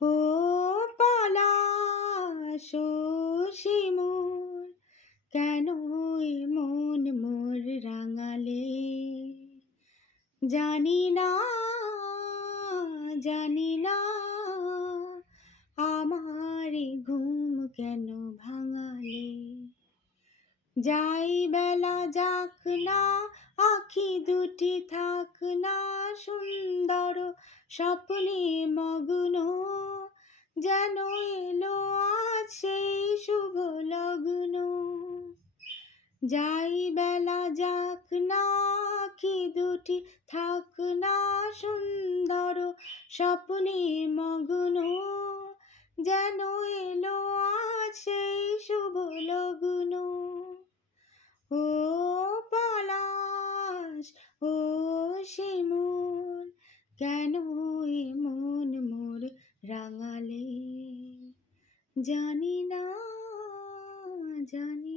ও পলাশ ও শিমুল, কেন মন মোর রাঙালে? জানি না, জানি না, আমার ঘুম কেন ভাঙালে? যাই বেলা যাক না, আখি দুটি থাক না সুন্দর স্বপ্নে মগ্ন, যেন এলো আজ সেই শুভ লগ্ন। যাই বেলা যাক না, আখি দুটি থাক না সুন্দর স্বপ্নে মগ্ন, যেন এলো আজ সেই শুভ লগ্ন। ও পলাশ ও শিমুল, কেন মন মোর রাঙালে? জানি না, জানি